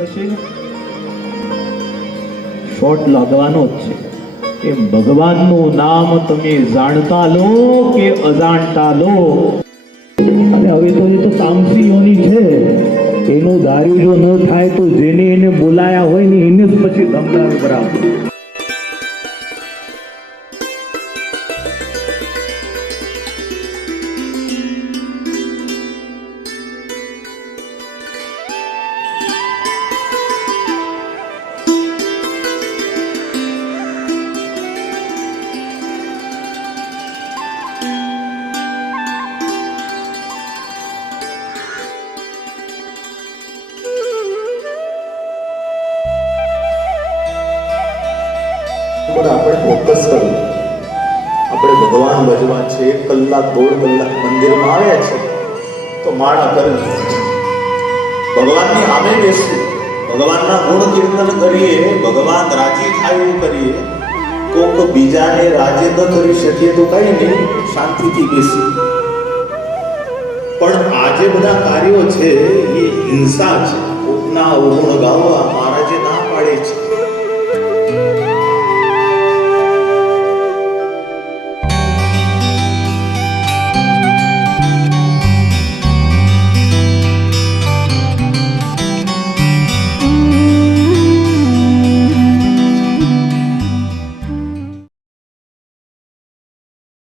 થશે શોટ લાગવાનો જ છે કે ભગવાનનું નામ તમે જાણતા લો કે અજાણતા લો. અને હવે તો એ તો તામસીઓની છે, એનું ધાર્યું જો ન થાય તો જેને એને બોલાયા હોય ને એને જ પછી ધમદાર બરાબર. આપણે ફોકસ કરવું, આપણે ભગવાન ભજવા છે. 1 કલાક 1.5 કલાક મંદિરમાં આવ્યા છે તો માળા કરવી, ભગવાનની સામે બેસવું, ભગવાનના ગુણ કીર્તન કરીએ, ભગવાન રાજી થાય એવું કરીએ. કોક બીજાને રાજી ન કરી શકીએ તો કઈ નહીં, શાંતિથી બેસી. પણ આ જે બધા કાર્યો છે એ હિંસા છે. કોકના અવગુણ ગાવા મહારાજે ના પાડે છે.